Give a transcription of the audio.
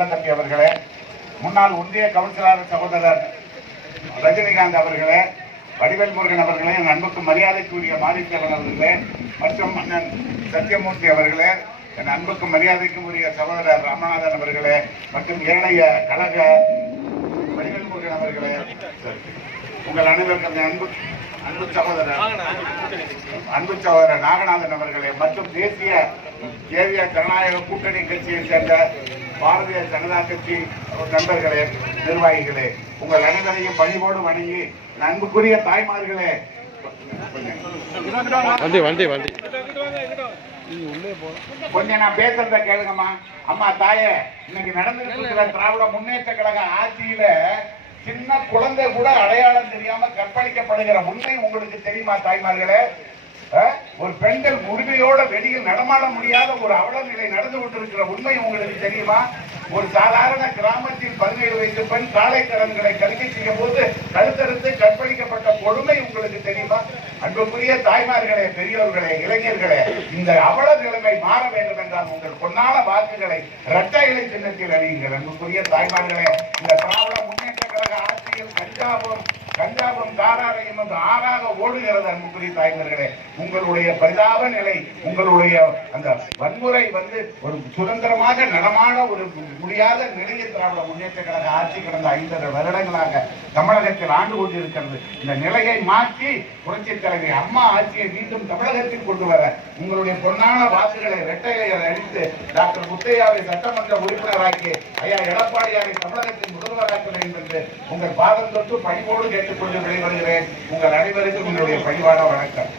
நல்லதம்பி அவர்களே, முன்னாள் ஒன்றிய கவுன்சிலர் சகோதரர் ரஜினிகாந்த் அவர்களே, வடிவேல் முருகன் அவர்களே, என் அன்புக்கு மரியாதைக்குரிய மாணிக்கவன் அவர்களே, மற்றும் அண்ணன் சத்தியமூர்த்தி அவர்களே, என் அன்புக்கு மரியாதைக்கும் உரிய சகோதரர் ராமநாதன் அவர்களே, மற்றும் ஏனைய கழக வடிவேல் முருகன் அவர்களே, உங்கள் அனைவருக்கும் அன்பு சகோதரர் நாகநாதன் அவர்களே, மற்றும் தேசிய ஜனநாயக கூட்டணி கட்சியை சேர்ந்த பாரதிய ஜனதா கட்சி நண்பர்களே, நிர்வாகிகளே, உங்கள் அனைவரையும் பணிவோடு வணங்கி, அன்புக்குரிய தாய்மார்களே, கொஞ்சம் நான் பேசுறத கேளுங்கம்மா. அம்மா தாயே, இன்னைக்கு நடந்துட்டு இருக்கிற திராவிட முன்னேற்ற கழக ஆட்சியில சின்ன குழந்தை கூட அடையாளம் தெரியாம கற்பழிக்கப்படுகிற உண்மை உங்களுக்கு தெரியுமா தாய்மார்களே? ஒரு பெண்கள் உரிமையோட வெளியில் நடமாட முடியாத ஒரு அவல நிலை நடந்து கொண்டிருக்கிற உண்மை உங்களுக்கு தெரியுமா? ஒரு சாதாரண கிராமத்தில் 17 வயசு பெண் காலை கடன்களை கல்வி செய்யும் போது கழுத்தறுத்து கற்பழிக்கப்பட்ட கொடுமை உங்களுக்கு தெரியுமா? அன்புக்குரிய தாய்மார்களே, பெரியோர்களே, இளைஞர்களே, இந்த அவல நிலைமை மாற வேண்டும் என்றால் உங்கள் பொன்னான வாக்குகளை இரட்டை இலை சின்னத்தில் அணியுங்கள். அன்புக்குரிய தாய்மார்களே, இந்த திராவிட முன்னேற்ற கழக ஆட்சியில் கஞ்சாபம் தாராரையும் என்று ஆறாக ஓடுகிறது. அன்புக்குரிய தாய்மார்களே, உங்களுடைய பரிதாப நிலை, உங்களுடைய அந்த வன்முறை ஒரு சுதந்திரமாக நடமாட ஒரு முடியாத நிலையை திராவிட முன்னேற்ற கழக ஆட்சி கடந்த 5 வருடங்களாக தமிழகத்தில் ஆண்டு கொண்டிருக்கிறது. இந்த நிலையை மாற்றி புரட்சித் தலைவி அம்மா ஆட்சியை மீண்டும் தமிழகத்தில் கொண்டு வர உங்களுடைய பொன்னான வாக்குகளை இரட்டையில் அளித்து டாக்டர் முத்தையாவை சட்டமன்ற உறுப்பினராக்கி ஐயா எடப்பாடியாரை தமிழகத்தின் முதல்வராக்க வேண்டும் என்று உங்கள் பாதம் தொட்டு பணிவோடு கேட்டுக்கொண்டு விடைபெறுகிறேன். உங்கள் அனைவருக்கும் என்னுடைய பணிவான வணக்கம்.